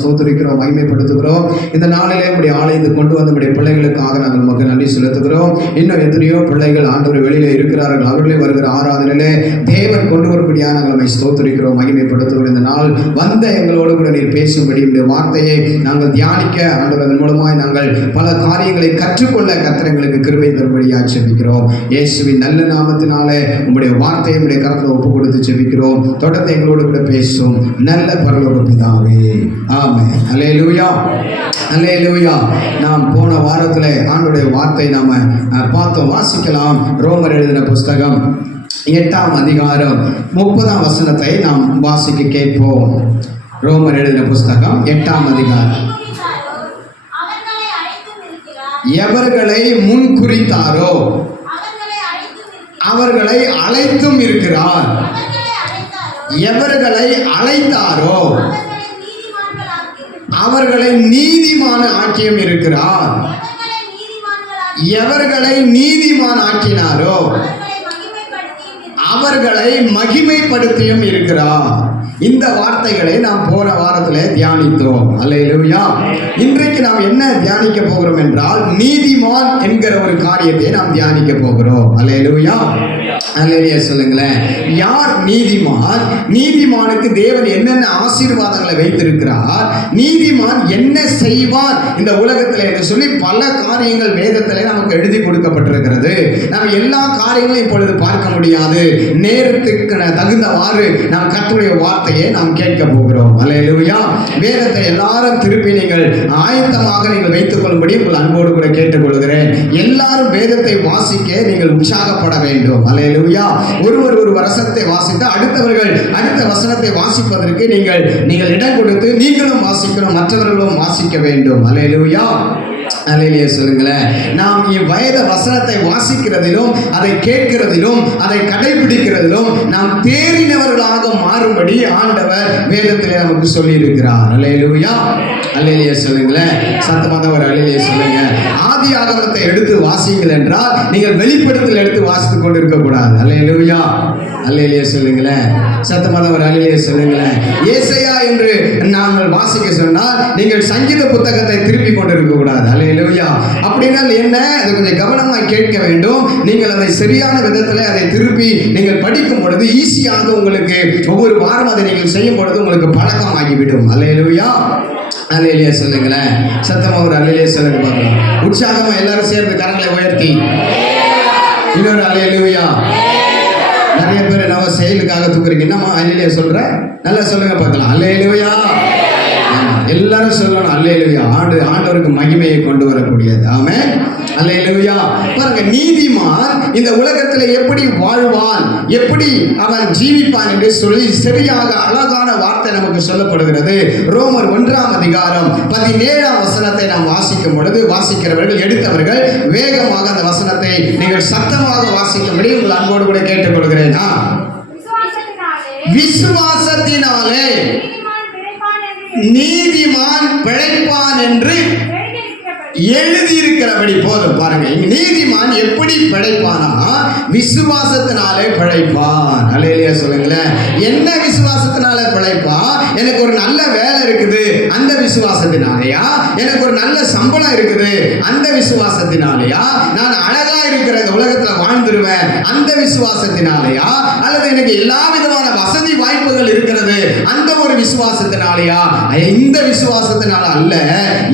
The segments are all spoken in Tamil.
ஸ்தோத்திரிக்கிறோம், மகிமைப்படுத்துகிறோம். இந்த நாளிலே உடைய ஆலயத்தை கொண்டு வந்த உடைய பிள்ளைகளுக்காக நாங்கள் நமக்கு நன்றி செலுத்துகிறோம். இன்னும் எத்தனையோ பிள்ளைகள் ஆண்டவர் வெளியிலே இருக்கிறார்கள். அவர்களே வருகிற ஆராதனையிலே தேவன் கொண்டு வரும்படியாக நாங்கள் நம்மை ஸ்தோத்திரிக்கிறோம், மகிமைப்படுத்துகிறோம். இந்த நாள் வந்த எங்களோடு கூட நீர் பேசும்படி இந்த வார்த்தையை நாங்கள் தியானிக்க ஆண்டவர் அதன் மூலமாய் நாங்கள் பல காரியங்களை கற்றுக்கொள்ள கர்த்தர் எங்களுக்கு கிருபை தரும்படியாக ஜெபிக்கிறோம். இயேசுவின் நல்ல நாமத்தினாலே உங்களுடைய வார்த்தையை உடைய கரத்தில் ஒப்பு கொடுத்து ஜெபிக்கிறோம். தொடர்ந்து எங்களோடு கூட பேசும் நல்ல பரலோக பிதாவே, ஆமென். அல்லேலூயா, அல்லேலூயா. நாம் போன வாரத்தில் ஆண்டவருடைய வார்த்தை நாம பார்த்தோம், வாசிக்கலாம். ரோமர் எழுதின புஸ்தகம் 8ஆம் அதிகாரம் 30ஆம் வசனத்தை நாம் வாசிக்க கேட்போம். ரோமர் எழுதின புஸ்தகம் 8ஆம் அதிகாரம். எவர்களை முன் குறித்தாரோ அவர்களை அழைத்தும் இருக்கிறார். எவர்களை அழைத்தாரோ அவர்களை நீதிமான ஆக்கியம் இருக்கிறார். எவர்களை நீதிமான் ஆக்கினாரோ அவர்களை மகிமைப்படுத்தியும் இருக்கிறார். இந்த வார்த்தைகளை நாம் போன வாரத்தில் தியானித்தோம். அல்லேலூயா. இன்றைக்கு நாம் என்ன தியானிக்க போகிறோம் என்றால் நீதிமான் என்கிற ஒரு காரியத்தை நாம் தியானிக்க போகிறோம். அல்லேலூயா, அல்லேலூயா சொல்லுங்களேன். யார் நீதிமான்? நீதிமானுக்கு தேவன் என்னென்ன ஆசீர்வாதங்களை வைத்திருக்கிறார், நீதிமான் என்ன செய்வான் இந்த உலகத்தில் என்று சொல்லி பல காரியங்கள் வேதத்திலே நமக்கு எழுதி கொடுக்கப்பட்டிருக்கிறது. நாம் எல்லா காரியங்களையும் இப்பொழுது பார்க்க முடியாது. நேரத்துக்கு தகுந்தவாறு நாம் கர்த்தருடைய வார்த்தையை நாம் கேட்க போகிறோம். அல்லேலூயா. வேதத்தை எல்லாரும் திருப்பி நீங்கள் ஆயத்தமாக நீங்கள் வைத்துக் கொள்ளும்படி உங்கள் அன்போடு கூட கேட்டுக்கொள்கிறேன். எல்லாரும் வேதத்தை வாசிக்க நீங்கள் உற்சாகப்பட வேண்டும். அல்லேலூயா. ஒருவர் ஒரு வசனத்தை வாசித்து அடுத்தவர்கள் அடுத்த வசனத்தை வாசிப்பதற்கு நீங்கள் இடம் கொடுத்து நீங்களும் வாசிக்கணும், மற்றவர்களும் வாசிக்க வேண்டும். அல்லேலூயா, அல்லேலூயா சொல்லுங்களேன். நாம் வேத வசனத்தை வாசிக்கிறதிலும் அதை கேட்கிறதிலும் அதை கடைபிடிக்கிறதிலும் நாம் தேறினவர்களாக மாறும்படி ஆண்டவர் வேதத்திலே நமக்கு சொல்லி இருக்கிறார். அல்லேலூயா, அல்லேலூயா சொல்லுங்களேன். சத்தமாக ஒரு அல்லேலூயா சொல்லுங்க. ஆதி ஆகமத்தை எடுத்து வாசிங்கள் என்றால் நீங்கள் வெளிப்படுத்தல் எடுத்து வாசித்துக் கொண்டு இருக்க கூடாது. அல்லேலூயா, அல்லேலூயா சொல்லுங்களேன். சத்தமாக ஒரு அல்லேலூயா சொல்லுங்களேன். ஏசாயா என்று நாங்கள் வாசிக்க சொன்னால் நீங்கள் சங்கீத புத்தகத்தை திருப்பி கொண்டு இருக்க கூடாது. அல்லேலூயா. அப்படின்னா என்ன? அதை கொஞ்சம் கவனமாக கேட்க வேண்டும். நீங்கள் அதை சரியான விதத்தில் அதை திருப்பி நீங்கள் படிக்கும் பொழுது ஈஸியாக உங்களுக்கு ஒவ்வொரு வாரம் அதை நீங்கள் செய்யும் பொழுது உங்களுக்கு பழக்கமாகிவிடும். அல்லேலூயா, அல்லேலூயா சொல்லுங்களேன். சத்தமாக ஒரு அல்லேலூயா சொல்லுங்க பார்க்கலாம். உற்சாகமா எல்லாரும் சேர்ந்து கரங்களை உயர்த்தி இன்னொரு அல்லேலூயா. நிறைய பேர் நம்ம செயலுக்காக தூக்குறீங்க. என்னம்மா அல்லேலூயா சொல்ற? நல்லா சொல்லுங்க பார்க்கலாம். அல்லேலூயா. எல்லாரும் சொல்லணும் அல்லேலூயா. ஆண்டவருக்கு மகிமையை கொண்டு வரக்கூடியது. ஆமென், அல்லேலூயா. பாருங்க, நீதிமான் இந்த உலகத்தில் எப்படி வாழ்வான், எப்படி அவன் ஜீவிப்பான் என்று சொல்லி சரியாக அழகான வார்த்தை நமக்கு சொல்லப்படுகிறது. ரோமர் 1ஆம் அதிகாரம் 17ஆம் வசனத்தை நாம் வாசிக்கும் பொழுது வாசிக்கிறவர்கள் எடுத்தவர்கள் வேகமாக அந்த வசனத்தை நீங்கள் சத்தமாக வாசிக்கும்படி உங்கள் அன்போடு கூட கேட்டுக்கொள்கிறேன். விசுவாசத்தினாலே நீதிமான் பிழைப்பான் என்று எழுதியிருக்கிறபடி. போதும் பாருங்க, நீதிமான் எப்படி பிழைப்பானா? விசுவாசத்தினாலே பிழைப்பான். அல்லேலூயா சொல்லுங்களேன். என்ன விசுவாசத்தினால பிழைப்பா? எனக்கு ஒரு நல்ல வேலை இருக்குது, அந்த விசுவாசத்தினாலயா? எனக்கு ஒரு நல்ல சம்பளம் இருக்குது, அந்த விசுவாசத்தினாலயா? நான் அழகா இருக்கிற இந்த உலகத்துல வாழ்ந்துருவேன், அந்த விசுவாசத்தினாலயா? அல்லது எனக்கு எல்லா விதமான வசதி வாய்ப்புகள் இருக்கிறது, அந்த ஒரு விசுவாசத்தினாலயா? இந்த விசுவாசத்தினால அல்ல.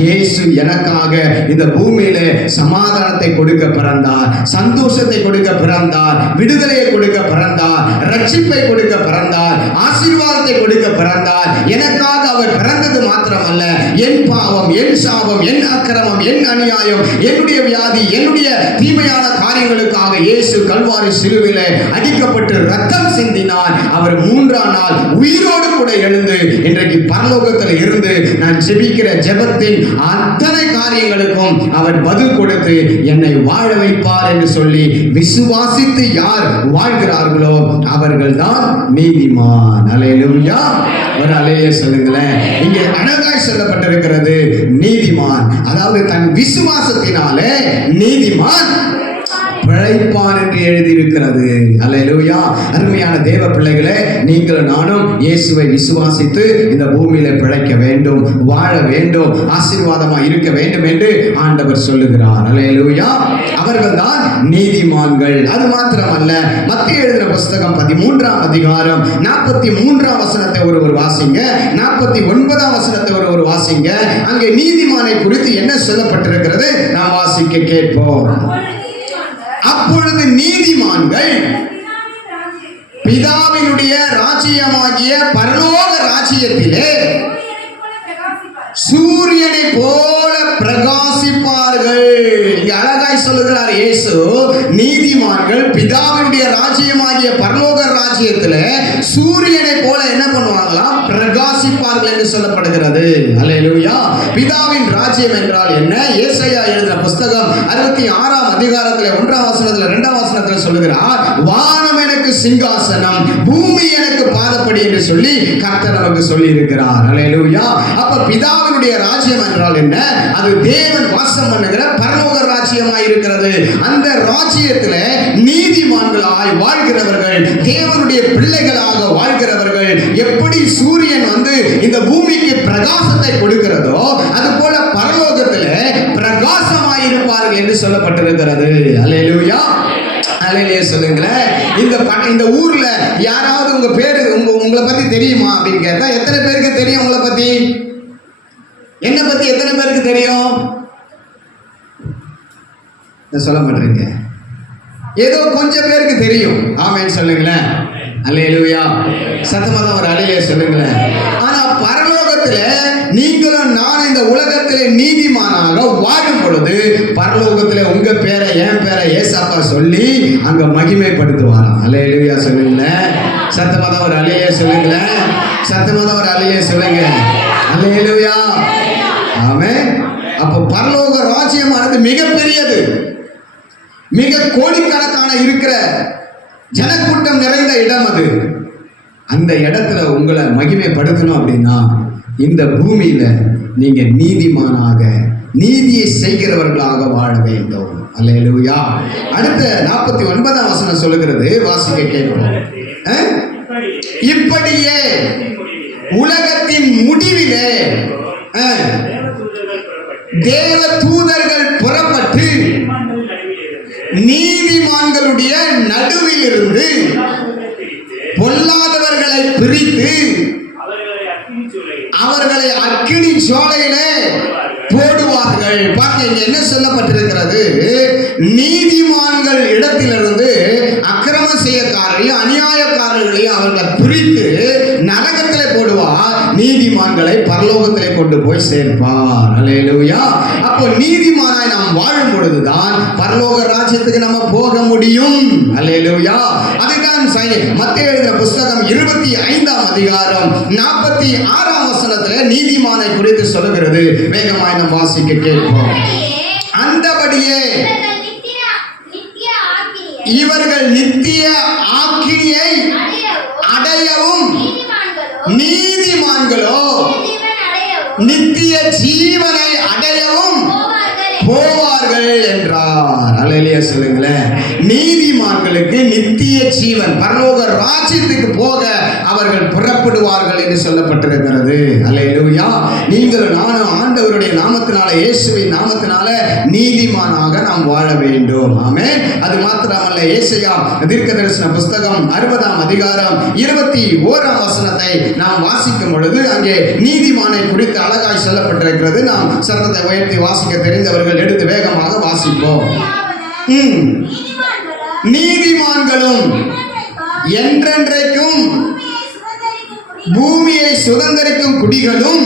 இயேசு எனக்காக இந்த பூமியில சமாதானத்தை கொடுக்க பிறந்தார், சந்தோஷத்தை கொடுக்க பிறந்தார், விடுதலையை கொடுக்க பிறந்தார், ரட்சிப்பை கொடுக்க பிறந்தார், ஆசீர்வாதத்தை கொடுக்க பிறந்தார். எனக்காக அவர் பிறந்தது மாத்திரமல்ல, என் பாவம், என் சாபம், என் அக்கிரமம், என் அநியாயம், என்னுடைய வியாதி, என்னுடைய தீமையான காரியங்களுக்காக இயேசு கல்வாரி சிலுவையிலே அடிக்கப்பட்டு ரத்தம் சிந்தினார். அவர் 3ஆம் நாள் உயிரோடு கூட எழுந்து இன்றைக்கு பரலோகத்தில் இருந்து நான் ஜெபிக்கிற ஜெபத்தின் அத்தனை காரியங்களுக்கும் அவர் பதில் கொடுத்து என்னை வாழ வைப்பார் என்று சொல்லி விசுவாசித்து யார் வாழ்கிறார்களோ அவர்கள் தான் நீதிமான். அல்லேலூயா, ஒரு அல்லேலூயா சொல்லுங்களேன். இங்கே அழகாய் சொல்லப்பட்டிருக்கிறது நீதிமான், அதாவது தன் விசுவாசத்தினாலே நீதிமான் பிழைப்பான் என்று எழுதியிருக்கிறது. அல்லேலூயா. அருமையான தேவ பிள்ளைகளே, நீங்கள் நானும் இயேசுவை விசுவாசித்து இந்த பூமியில பிழைக்க வேண்டும், வாழ வேண்டும், ஆசீர்வாதமா இருக்க வேண்டும் என்று ஆண்டவர் சொல்லுகிறார். அல்லேலூயா. அவர்கள் தான் நீதிமான்கள். அது மாத்திரமல்ல, மத்தேயு எழுதின புஸ்தகம் 13ஆம் அதிகாரம் 43ஆம் வசனத்தை ஒருவர் வாசிங்க, 49ஆம் வசனத்தை ஒருவர் வாசிங்க. அங்கே நீதிமானை குறித்து என்ன சொல்லப்பட்டிருக்கிறது நாம் வாசிக்க கேட்போம். அப்பொழுது நீதிமான்கள் பிதாவினுடைய ராஜ்யமாகிய பரலோக ராஜ்யத்திலே சூரியனை போல பிரகாசிப்பார்கள். இங்க அழகாய் சொல்லுகிறார் இயேசு, நீதிமான்கள் பிதாவினுடைய ராஜ்யமாகிய பரலோக ராஜ்யத்துல சூரியனை போல என்ன பண்ணுவாங்களாம்? பிரகாசிப்பார்கள் என்று சொல்லப்படுகிறது. அல்லேலூயா. பிதாவின் ராஜ்யம் என்றால் என்ன? ஏசாயா எழுதின புஸ்தகம் 66ஆம் அதிகாரத்துல 1ஆம் வசனத்துல 2ஆம் வசனத்துல சொல்லுகிறார், வானம் எனக்கு சிங்காசனம், பூமி எனக்கு பாதப்படி என்று சொல்லி கர்த்தர் நமக்கு சொல்லி இருக்கிறார். அல்லேலூயா. அப்ப பிதாவினுடைய ராஜ்யம் என்றால் என்ன? அது தேவன் வாசம் பண்ணுகிற பரலோக ராஜ்யமாய் இருக்கிறது. அந்த ராஜ்யத்திலே நீதிமான்களாய் வாழ்கிறவர்கள், தேவனுடைய பிள்ளைகளாக வாழ்கிறவர்கள், எப்படி சூரியன் வந்து இந்த பூமிக்கு பிரகாசத்தை கொடுக்கிறதோ அது போல பரலோகத்திலே பிரகாசமாய் இருப்பார்கள் என்று சொல்லப்பட்டிருக்கிறது. அல்லேலூயா. அல்லேலூயா சொல்லுங்களேன். இந்த ஊர்ல யாராவது உங்க பேரு உங்களை பத்தி தெரியுமா அப்படின்னு கேட்டா எத்தனை பேருக்கு தெரியும்? உங்களை பத்தி, என்ன பத்தி எத்தனை பேருக்கு தெரியும்? சொல்ல மாட்டீங்க. ஏதோ கொஞ்சம் பேருக்கு தெரியும். ஆமென் சொல்லுங்களேன். அல்லேலூயா. சத்தமா தான் ஒரு அல்லேலூயா சொல்லுங்களேன். ஆனா பரலோகத்துல நீங்களும் நானும் இந்த உலகத்திலே நீதிமானாக வாழும் பொழுது பரலோகத்துல உங்க பேரை என் பேரை ஏசாப்பா சொல்லி அங்க மகிமைப்படுத்துவாராம். அல்லேலூயா சொல்லுங்களேன். சத்தமா தான் ஒரு அல்லேலூயா சொல்லுங்களேன். சத்தமா தான் ஒரு அல்லேலூயா சொல்லுங்க. அல்லேலூயா. ஆமென். அப்ப பரலோக ராஜ்யமானது மிகப்பெரியது, மிக கோடிக்கணக்கான இருக்கிற ஜனக்கூட்டம் நிறைந்த இடம் அது. அந்த இடத்துல உங்களை மகிமைப்படுத்தணும் அப்படின்னா இந்த பூமியில நீங்க நீதிமானாக, நீதியை செய்கிறவர்களாக வாழ வேண்டும். அல்லேலூயா. அடுத்த 49ஆம் வசனம் சொல்லுகிறது, வாசிக்க கேட்போம். இப்படியே உலகத்தின் முடிவிலே தேவ தூதர்கள் புறப்பட்டு நீதிமான்களுடைய நடுவில் இருந்து பொல்லாதவர்களை பிரித்து அவர்களை அக்கினி சோலையிலே போடுவார்கள். பாத்தீங்க என்ன சொல்லப்பட்டிருக்கிறது? நீதிமான்கள் இடத்திலிருந்து அக்கிரம செய்யக்காரர்களையும் அநியாயக்காரர்களையும் அவர்களை பிரித்து நரகத்திலே போடுவார், நீதிமான்களை பரலோகத்திலே கொண்டு போய் சேர்ப்பார். அல்லேலூயா. அப்போ நீதிமானாய் நாம் வாழும் பொழுதுதான் பரலோக ராஜ்யத்துக்கு நம்ம போக முடியும். அல்லேலூயா. அதுதான் மத்தேயு எழுதின புஸ்தகம் 25ஆம் அதிகாரம் 46ஆம் வசனத்துல நீதிமானை குறித்து சொல்லுகிறது. வேகமாய் நாம் வாசிக்க கேட்போம். அந்தபடியே இவர்கள் நித்திய ஆக்கினியை அடையவும் நீதிமான்களோ நித்திய ஜீவனை அடையவும் போவார்கள் என்றார். அல்லேலூயா சொல்லுங்களேன். நீதிமான்களுக்கு நித்திய ஜீவன், பரலோக ராஜ்யத்துக்கு போக அவர்கள் புறப்படுவார்கள் என்று சொல்லப்பட்டிருக்கிறது. அல்லேலூயா. நீங்கள் நானும் ஆண்டவருடைய நாமத்தினால, இயேசுவின் நாமத்தினால நீதிமானாக நாம் வாழ வேண்டும். ஆமென். அது மாத்திரமல்ல, ஏசாயா தீர்க்கதரிசன புஸ்தகம் 60ஆம் அதிகாரம் 21ஆம் வசனத்தை நாம் வாசிக்கும் பொழுது அங்கே நீதிமானை குறித்து அழகாய் சொல்லப்பட்டிருக்கிறது. நாம் சத்தத்தை உயர்த்தி வாசிக்க தெரிந்தவர்கள் எடுத்து வேகமாக வாசிப்போம். நீதிமான்களும் என்றென்றைக்கும் பூமியை சுதந்தரிக்கும் குடிகளும்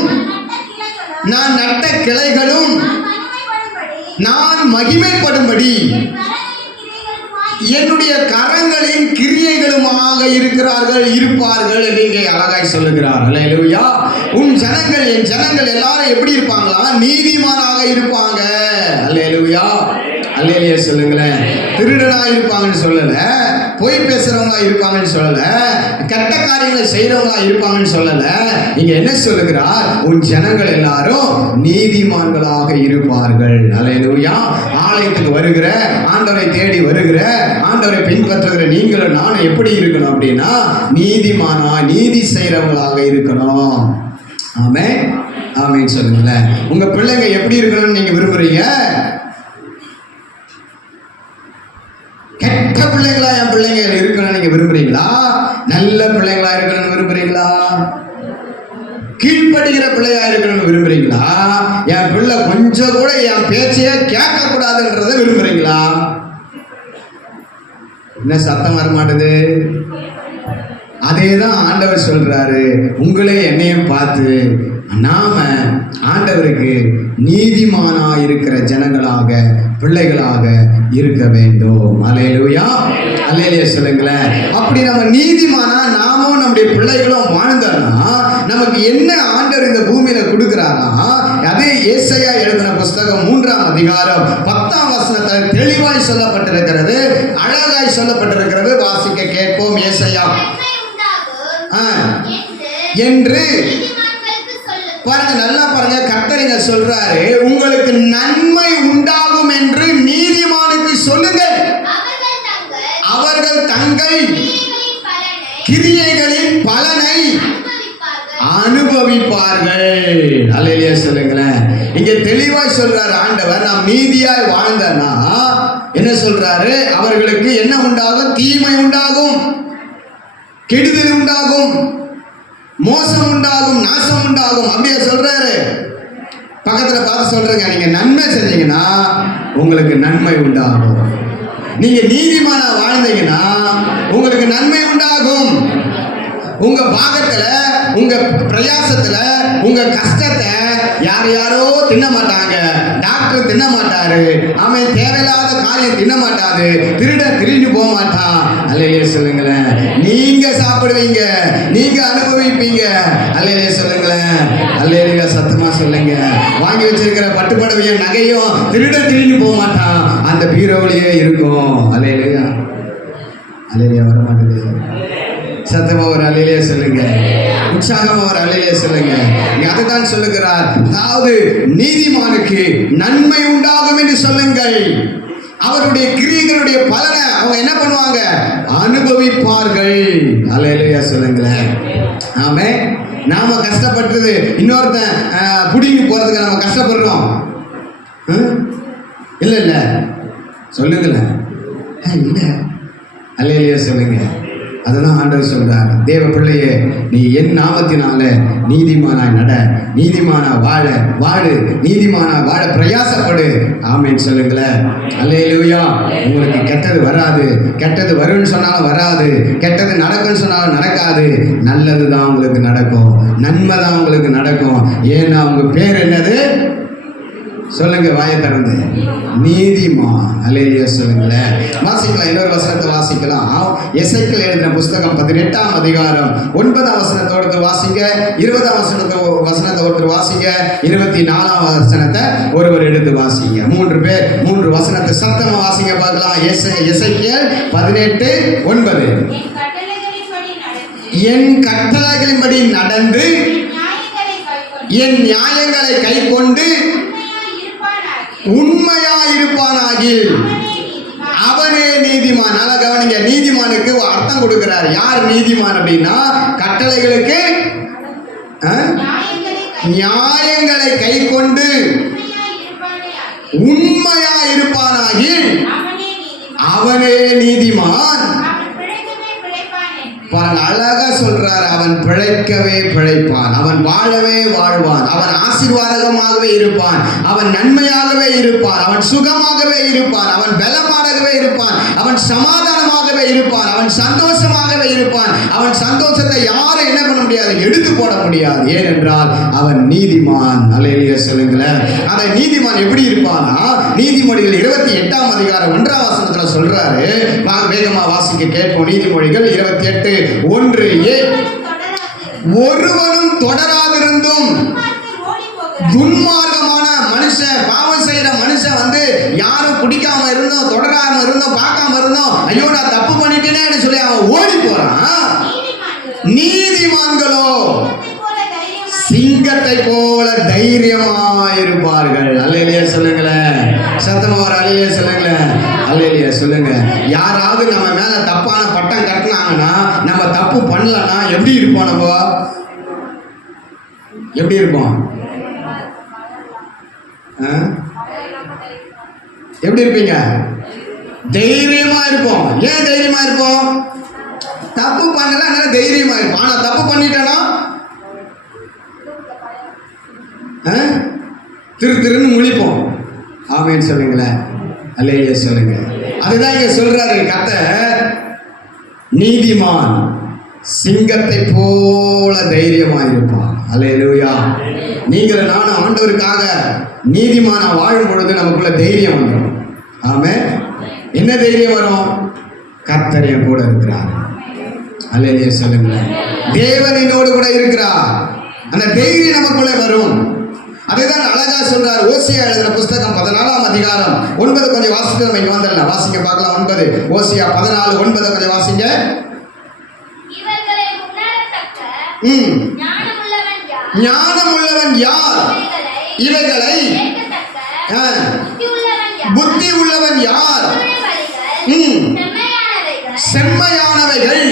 நான் நட்ட கிளைகளும் நான் மகிமைப்படும்படி என்னுடைய கரங்களின் கிரியைகளுமாக இருப்பார்கள் என்று இங்கே அழகாய் சொல்லுகிறார். அல்லேலூயா. உன் ஜனங்கள், என் ஜனங்கள் எல்லாரும் எப்படி இருப்பாங்களா? நீதிமானாக இருப்பாங்க. அல்லேலூயா. அல்லேலூயா சொல்லுங்களேன். திருடனா இருப்பாங்கன்னு சொல்லல, பொய் பேசுறவங்களா இருப்பாங்கன்னு சொல்லல, கெட்ட காரியங்களை செய்யறவங்களா இருப்பாங்கன்னு சொல்லல. இங்க என்ன சொல்லுகிறார்? உன் ஜனங்கள் எல்லாரும் நீதிமான்களாக இருப்பார்கள். அல்லேலூயா. ஆலயத்துக்கு வருகிற, ஆண்டவரை தேடி வருகிற, ஆண்டவரை பின்பற்றுகிற நீங்களும் நானும் எப்படி இருக்கணும் அப்படின்னா நீதிமானா, நீதி செய்யறவங்களாக இருக்கணும். ஆமென், ஆமென் சொல்லுங்களேன். உங்க பிள்ளைங்க எப்படி இருக்கணும்னு நீங்க விரும்புறீங்க? கெட்ட பிள்ளைங்களா என் பிள்ளைங்க இருக்கணும்னு நீங்க விரும்புறீங்களா? நல்ல பிள்ளைங்களா இருக்கணும்னு விரும்புறீங்களா? கீழ்ப்படுகிற பிள்ளையா இருக்கணும்னு விரும்புறீங்களா? என் பிள்ளை கொஞ்சம் கூட என் பேச்சையே கேட்க கூடாதுன்றத விரும்புறீங்களா? என்ன சத்தம் வர மாட்டேது? அதேதான் ஆண்டவர் சொல்றாரு. உங்களே என்னையும் பார்த்து நாம ஆண்டவருக்கு நீதிமானா இருக்கிற ஜனங்களாக, பிள்ளைகளாக இருக்க வேண்டும். அல்லேலூயா, அல்லேலூயா சொல்லுங்களேன். அப்படி நம்ம நீதிமானா நாமும் நம்முடைய பிள்ளைகளும் வாழ்ந்தோம்னா நமக்கு என்ன ஆண்டவர் இந்த பூமியில கொடுக்கிறாரா? அதே ஏசாயா எழுதின புஸ்தகம் 3ஆம் அதிகாரம் 10ஆம் வசனத்தில் தெளிவாய் சொல்லப்பட்டிருக்கிறது, அழகாய் சொல்லப்பட்டிருக்கிறது. வாசிக்க கேட்போம். ஏசாயா என்று பாருங்க, நல்லா பாருங்க. கர்த்தர் சொல்றாரு, உங்களுக்கு நன்மை உண்டாகும் என்று நீதிமானுக்கு சொல்லுங்கள், அவர்கள் தங்கள் கிரியைகளின் பலனை அனுபவிப்பார்கள். அல்லேலூயா சொல்லுங்களேன். இங்க தெளிவாய் சொல்றாரு ஆண்டவர், நாம் நீதியாய் வாழ்ந்தனா என்ன சொல்றாரு? அவர்களுக்கு என்ன உண்டாகும்? தீமை உண்டாகும், கெடுதல் உண்டாகும், மோசம் உண்டாகும், நாசம் உண்டாகும். அப்படியே சொல்றாரு. பக்கத்துல பார்த்து சொல்றேங்க, நீங்க நன்மை செஞ்சீங்கன்னா உங்களுக்கு நன்மை உண்டாகும். நீங்க நீதிமானா வாழ்ந்தீங்கன்னா உங்களுக்கு நன்மை உண்டாகும். உங்க பாகத்துல, உங்க பிரயாசத்துல, உங்க கஷ்டத்தை யாரோ தின்ன மாட்டாங்க. டாக்டர் தின்ன மாட்டாரு, அவன் தேவையில்லாத காரியம் தின்ன மாட்டாரு, திருடிட்டு போக மாட்டான். அல்லேலூயா சொல்லுங்களேன். நீங்க சாப்பிடுவீங்க, நீங்க அனுபவிப்பீங்க. அல்லேலூயா சொல்லுங்களேன். அல்லேலூயா சத்தமா சொல்லுங்க. வாங்கி வச்சிருக்கிற பட்டுப்படவையும் நகையும் திருடிட்டு போக மாட்டான், அந்த பீரோவிலேயே இருக்கும். அல்லேலூயா, அல்லேலூயா வர மாட்டேங்குது. சத்தமா ஒரு அல்லேலூயா சொல்லுங்க, உற்சாகமா ஒரு அல்லேலூயா சொல்லுங்க. அதுதான் சொல்லுகிறார், அதாவது நீதிமானுக்கு நன்மை உண்டாகும் என்று சொல்லுங்கள், அவருடைய கிரியைகளுடைய பலனை அவங்க என்ன பண்ணுவாங்க? அனுபவிப்பார்கள். அல்லேலூயா சொல்லுங்களேன். ஆமென். நாம கஷ்டப்பட்டது இன்னொருத்தன் புடிங்கி போறதுக்கு நம்ம கஷ்டப்படுறோம் இல்ல இல்ல சொல்லுங்களேன். இல்ல. அல்லேலூயா சொல்லுங்க. அதுதான் ஆண்டவர் சொல்றார், தேவ பிள்ளையே, நீ என் நாமத்தினால நீதிமானாய் நட, நீதிமானா வாழு, நீதிமானா வாழ பிரயாசப்படு. ஆமென் சொல்லுங்களேன். அல்லேலூயா. உங்களுக்கு கெட்டது வராது, கெட்டது வரும்னு சொன்னாலும் வராது, கெட்டது நடக்கும்னு சொன்னாலும் நடக்காது. நல்லது தான் உங்களுக்கு நடக்கும், நன்மை தான் உங்களுக்கு நடக்கும். ஏன்னா உங்க பேர் என்னது? சொல்லுங்க, வாயை திறந்து. நீதிமான். அல்லேலூயா சொல்லுங்களேன். வாசிக்கலாம், இன்னொரு வசனத்தை வாசிக்கலாம். எசேக்கியேல் எழுதின புஸ்தகம் 18ஆம் அதிகாரம் 9ஆம் வசனத்தோடு வாசிங்க, 20ஆம் வசனத்தை ஒருத்தர் வாசிங்க, 24ஆம் வசனத்தை ஒருவர் எடுத்து வாசிங்க. 3 பேர் 3 வசனத்தை சத்தமா வாசிங்க பார்க்கலாம். எசேக்கியேல் 18:9. என் கட்டளைகளின்படி நடந்து என் நியாயங்களை கைக்கொண்டு உண்மையாயிருப்பானாகில் அவனே நீதிமான். நல்லா கவனிங்க, நீதிமானுக்கு அர்த்தம் கொடுக்கிறார். யார் நீதிமான் அப்படின்னா, கட்டளைகளுக்கு நியாயங்களை கைக்கொண்டு உண்மையாயிருப்பானாகில் அவனே நீதிமான். அழகா சொல்றார், அவன் பிழைக்கவே பிழைப்பான், அவன் வாழவே வாழ்வான், அவன் ஆசீர்வாதமாகவே இருப்பான், அவன் நன்மையாகவே இருப்பான், அவன் சுகமாகவே இருப்பான், அவன் பலமாகவே இருப்பான், அவன் சமாதானமாகவே இருப்பான், அவன் சந்தோஷமாகவே இருப்பான். அவன் சந்தோஷத்தை யாரும் என்ன பண்ண முடியாது? எடுத்து போட முடியாது. ஏனென்றால் அவன் நீதிமான். அல்லேலூயா சொல்லுங்களேன். அந்த நீதிமான் எப்படி இருப்பானா, நீதிமொழிகள் 28ஆம் அதிகாரம் 1ஆம் வசனத்துல சொல்றாரு. வேகமா வாசிக்க கேட்போம். நீதிமொழிகள் 28:1. ஒருவனும் தொடராதிருந்தும் துன்மார்க்கமான மனுஷன், பாவம் செய்யற மனுஷன் யாரும் பிடிக்காம இருந்தோம், தொடராம இருந்தோம், பார்க்காம இருந்தோம், ஐயோ நான் தப்பு பண்ணிட்டேன்னு ஓடி போறான். நீதிமான்களோ சிங்கத்தை போல தைரியமாயிருப்பார்கள். அல்லேலூயா சொல்லுங்களேன். சத்தமா ஒரு அல்லேலூயா சொல்லுங்களேன். அல்லேலூயா சொல்லுங்க. யாராவது நம்ம மேல தப்பான பட்டம் கட்டினாங்கன்னா, நம்ம தப்பு பண்ணலன்னா எப்படி இருப்போம்? நம்ம எப்படி இருப்போம்? எப்படி இருப்பீங்க? தைரியமா இருப்போம். ஏன் தைரியமா இருப்போம்? தப்பு பண்ணல, அதனால தைரியமா இருப்போம். ஆனா தப்பு பண்ணிட்டேன்னா திருன்னு முழிப்போம். ஆமென் சொல்லுங்களேன். அல்லேலூயா சொல்லுங்க. அதுதான் இங்க சொல்றாரு கர்த்தர், நீதிமான் சிங்கத்தை போல தைரியமா இருப்பான். அல்லேலூயா. நீங்கள் நானும் ஆண்டவருக்காக நீதிமான வாழும் பொழுது நமக்குள்ள தைரியம் வந்துடும். ஆமென். என்ன தைரியம் வரும்? கர்த்தர் என் கூட இருக்கிறார். அல்லேலூயா சொல்லுங்களேன். தேவன் என்னோடு கூட இருக்கிறார். அந்த தைரியம் நமக்குள்ளே வரும். அதுதான் அழகா சொல்றார். ஓசியா எழுதின புஸ்தகம் 14ஆம் அதிகாரம் 9 கொஞ்சம் வாசிக்க நம்ம இங்க வந்துடலாம். வாசிங்க பார்க்கலாம். 9 ஓசியா 14:9 கொஞ்சம் வாசிங்க. ஞானமுள்ளவன் யார்? இவைகளை புத்தி உள்ளவன் யார்? செம்மையானவைகள்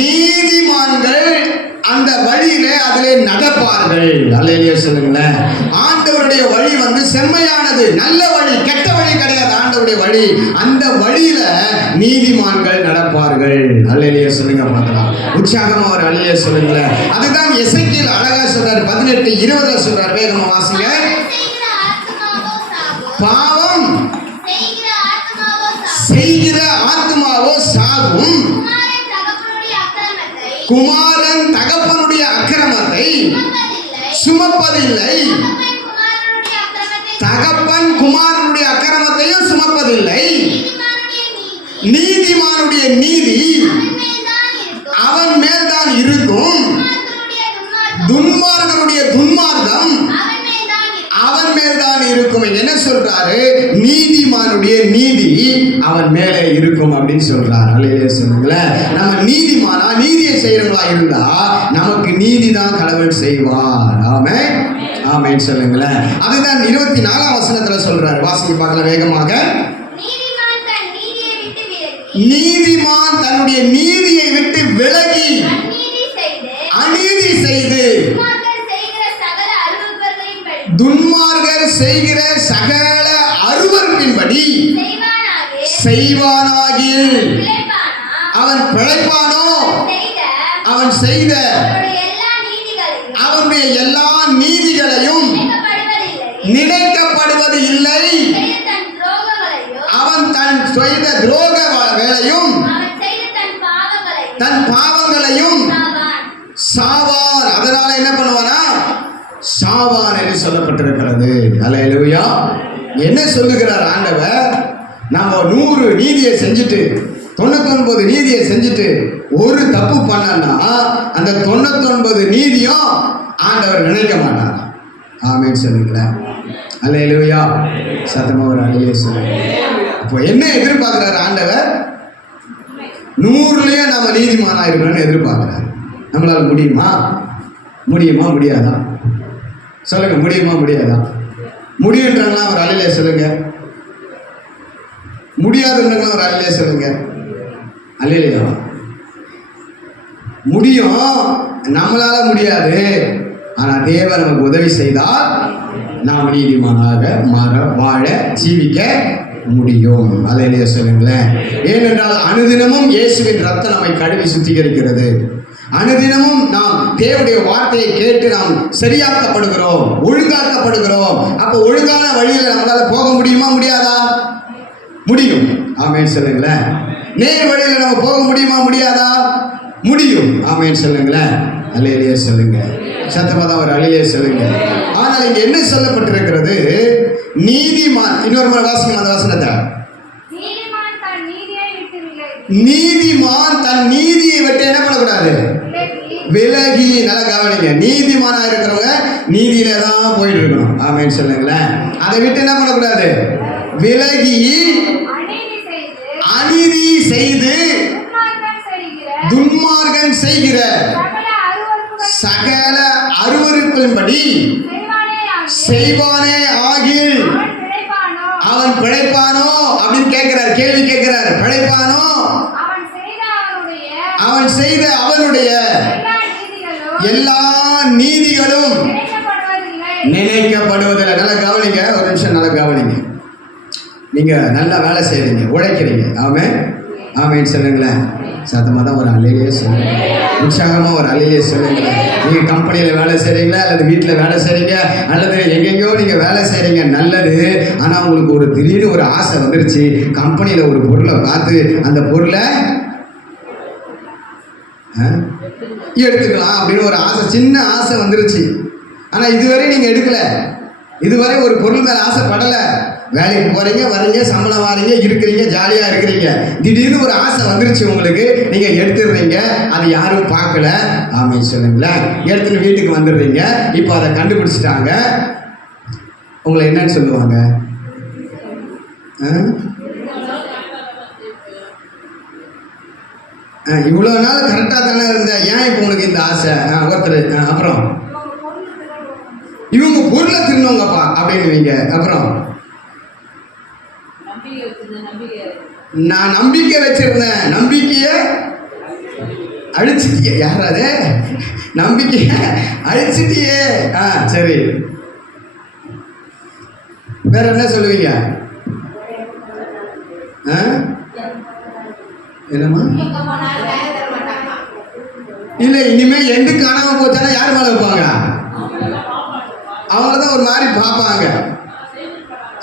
நீதிமான்கள் அந்த வழியிலே அதிலே நடப்பார்கள். அல்லேலூயா சொல்லுங்களேன். ஆண்டவருடைய வழி வந்து செம்மையானது, நல்ல வழி, கெட்ட வழி கிடையாது. ஆண்டவருடைய வழி, அந்த வழியில நீதிமான்கள் நடப்பார்கள். அல்லேலூயா சொல்லுங்க பார்க்கலாம். உற்சாகமா ஒரு அல்லேலூயா சொல்லுங்களேன். அதுதான் எசேக்கியேல் அழகா சொல்றாரு. 18:20 சொல்றாரு. வேகமா வாசிங்க. பாவம் செய்கிற ஆத்மாவோ சாகும், குமாரன் தகப்பனுடைய அக்கிரமத்தை சுமப்பதில்லை. தகப்பன் குமாரனுடைய அக்கிரமத்தையும் சுமப்பதில்லை. நீதிமானுடைய நீதி அவன் மேல் தான் இருக்கும். துன்மார்கனுடைய துன்மார்க்கம் அவன் மேல் தான் இருக்கும். என்ன சொல்றாரு? நீதிமானுடைய நீதி அவன் மேலே இருக்கும் அப்படின்னு சொல்றாரு. அல்லேலூயா சொல்லுங்களேன். நம்ம நீதிமானா நீதியை செய்யறவங்களா இருந்தா நமக்கு நீதி தான் கடவுள் செய்வார். ஆமென். ஆமென் சொல்லுங்களேன். அதுதான் 24ஆம் வசனத்துல சொல்றாரு. வாசிக்க பார்க்கலாம் வேகமாக. நீதிமான் தன்னுடைய நீதியை விட்டு விலகி அநீதி செய்து துன்மார்கர் செய்கிற சகல அருவருப்பின்படி செய்வானாகில் அவன் பிழைப்பானோ? அவன் செய்த அவனுடைய எல்லா நீதிகளையும் நினைக்கப்படுவது இல்லை. அவன் தன் செய்த துரோக வேலையும் தன் பாவங்களையும் சாவான். அதனால என்ன பண்ணுவானா? சாவான் என்று சொல்லப்பட்டிருக்கிறது. அல்லேலூயா. என்ன சொல்லுகிறார் ஆண்டவர்? நம்ம 100 நீதியை செஞ்சுட்டு 99 நீதியை செஞ்சுட்டு ஒரு தப்பு பண்ணனா அந்த 99 நீதியும் ஆண்டவர் நினைக்க மாட்டார். ஆமென் சொல்லுங்களேன். அல்லேலூயா. சத்தமா ஒரு அல்லேலூயா சொல்லுங்க. அப்போ என்ன எதிர்பார்க்கிறார் ஆண்டவர்? 100லயே நம்ம நீதிமானா இருக்கணும்னு எதிர்பார்க்கிறார். நம்மளால முடியுமா? முடியுமா? முடியாதா? சொல்லுங்க. முடியுமா? முடியாதா? முடியுன்றவங்களாம் ஒரு அல்லேலூயா சொல்லுங்க. முடியாதுன்றவங்களாம் ஒரு அல்லேலூயா சொல்லுங்க. அல்லேலூயா. முடியும், நம்மளால முடியாது. ஆனா தேவன் நமக்கு உதவி செய்தால் நாம் நீதிமானாக மாற, வாழ, ஜீவிக்க முடியும். அல்லேலூயா சொல்லுங்களேன். ஏனென்றால் அனுதினமும் இயேசுவின் ரத்தம் நம்மை கழுவி சுத்திகரிக்கிறது. அனுதினமும் நாம் தேவனுடைய வார்த்தையை கேட்டு நாம் சரியாக்கப்படுகிறோம், ஒழுங்காக்கப்படுகிறோம். அப்போ ஒழுங்கான வழியில் நம்மளால போக முடியுமா? முடியாதா? முடியும். ஆமென் சொல்லுங்களேன். நேர் வழியில் நம்ம போக முடியுமா? முடியாதா? முடியும். ஆமென் சொல்லுங்களேன். அல்லேலூயா சொல்லுங்க. சத்தமா தான் ஒரு அல்லேலூயா சொல்லுங்க. ஆனால் இங்க என்ன சொல்லப்பட்டிருக்கிறது? நீதிமான். இன்னொரு முறை வாசிங்க அந்த வசனத்தை. நீதிமான் தன் நீதியை விட்டு என்ன பண்ணக்கூடாது? விலகி. நல்லா கவனிங்க. நீதிமானா இருக்கிறவங்க நீதியில தான் போயிட்டு இருக்கணும். ஆமென் சொல்லுங்களேன். அதை விட்டு என்ன பண்ணக்கூடாது? விலகி அநீதி செய்து துன்மார்க்கன் செய்கிற சகல அருவருப்பின்படி செய்வானே ஆகில் அவன் பிழைப்பானோ அப்படின்னு கேட்கிறார், கேள்வி கேட்கிறார். பிழைப்பானோ? அவன் செய்த அவனுடைய எல்லா நீதிகளும் நினைக்கப்படுவதில்லை. நல்லா கவனிங்க, ஒரு நிமிஷம் நல்லா கவனிங்க. நீங்க நல்லா வேலை செய்றீங்க, உழைக்கிறீங்க. ஆமென் ஆமென் சொல்லுங்களேன். சத்தமாக தான் ஒரு அல்லையிலே சொல்லுங்க, உற்சாகமாக ஒரு அல்லையிலே சொல்லுங்களேன். நீங்கள் கம்பெனியில் வேலை செய்கிறீங்களா, அல்லது வீட்டில் வேலை செய்கிறீங்க, அல்லது எங்கெங்கேயோ நீங்கள் வேலை செய்கிறீங்க, நல்லது. ஆனால் உங்களுக்கு ஒரு திடீர்னு ஒரு ஆசை வந்துருச்சு. கம்பெனியில் ஒரு பொருளை பார்த்து அந்த பொருளை எடுத்துக்கலாம் அப்படின்னு ஒரு ஆசை, சின்ன ஆசை வந்துருச்சு. ஆனால் இதுவரை நீங்கள் எடுக்கலை, இதுவரை ஒரு பொருள் மேலே ஆசைப்படலை. வேலைக்கு போகிறீங்க, வரீங்க, சம்பளம் வாரீங்க, இருக்கிறீங்க, ஜாலியாக இருக்கிறீங்க. திடீர்னு ஒரு ஆசை வந்துருச்சு உங்களுக்கு, நீங்கள் எடுத்துடுறீங்க. அது யாரும் பார்க்கல. ஆமென் சொல்லுங்களேன். எடுத்துட்டு வீட்டுக்கு வந்துடுறீங்க. இப்போ அதை கண்டுபிடிச்சிட்டாங்க. உங்களை என்னன்னு சொல்லுவாங்க? இவ்வளோ நாள் கரெக்டாக தானே இருந்த, ஏன் இப்போ உனக்கு இந்த ஆசை? ஒருத்தர் அப்புறம் இவங்க பொருளை திருநவங்கப்பா அப்படின்னுவீங்க. அப்புறம் நான் நம்பிக்கை வச்சிருந்தேன், நம்பிக்கைய அழிச்சிட்டியே. யாராவது நம்பிக்கைய அழிச்சிட்டியே. சரி, வேற என்ன சொல்லுவீங்க? என்னம்மா? இல்ல, இனிமே எந்த காணாம போச்சானா யார் மேல வைப்பாங்க? அவங்களதான் ஒரு மாதிரி பார்ப்பாங்க,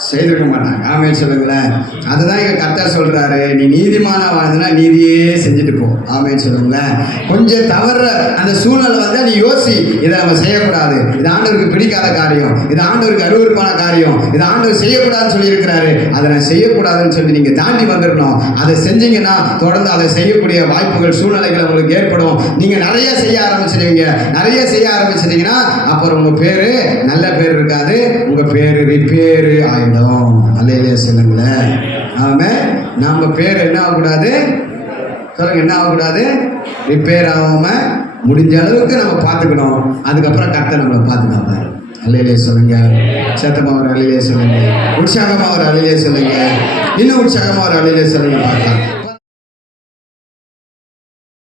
செய்திருக்க மாட்டாங்க. ஆமென் சொல்லுங்களேன். அதுதான் இங்க கர்த்தர் சொல்றாரு, நீ நீதிமானா வாழ்ந்தனா நீதியே செஞ்சுட்டு போ. ஆமென் சொல்லுங்களேன். கொஞ்சம் தவற அந்த சூழ்நிலை வந்தா நீ யோசி, இதை நம்ம செய்யக்கூடாது, இது ஆண்டவருக்கு பிடிக்காத காரியம், இது ஆண்டவருக்கு அருவருப்பான காரியம், இது ஆண்டவர் செய்யக்கூடாதுன்னு சொல்லி இருக்கிறாரு, அதை நான் செய்யக்கூடாதுன்னு சொல்லி நீங்க தாண்டி வந்துடணும். அதை செஞ்சீங்கன்னா தொடர்ந்து அதை செய்யக்கூடிய வாய்ப்புகள், சூழ்நிலைகள் உங்களுக்கு ஏற்படும். நீங்க நிறைய செய்ய ஆரம்பிச்சிருவீங்க. நிறைய செய்ய ஆரம்பிச்சிட்டீங்கன்னா அப்புறம் உங்க பேரு நல்ல பேர் இருக்காது, உங்க பேரு ரிப்பேரு ஆயிடும். அல்லேலூயா சொல்லுங்களேன். ஆமென். நம்ம பேர் என்ன ஆகக்கூடாது சொல்லுங்க, என்ன ஆகக்கூடாது? ரிப்பேர் ஆகாம முடிஞ்ச அளவுக்கு நம்ம பார்த்துக்கணும். அதுக்கப்புறம் கர்த்தர் நம்மளை பார்த்துக்காம. அல்லேலூயா சொல்லுங்க. சத்தமா ஒரு அல்லேலூயா சொல்லுங்க. உற்சாகமா ஒரு அல்லேலூயா சொல்லுங்க. இன்னும் உற்சாகமா ஒரு அல்லேலூயா சொல்லுங்க பார்க்கலாம்.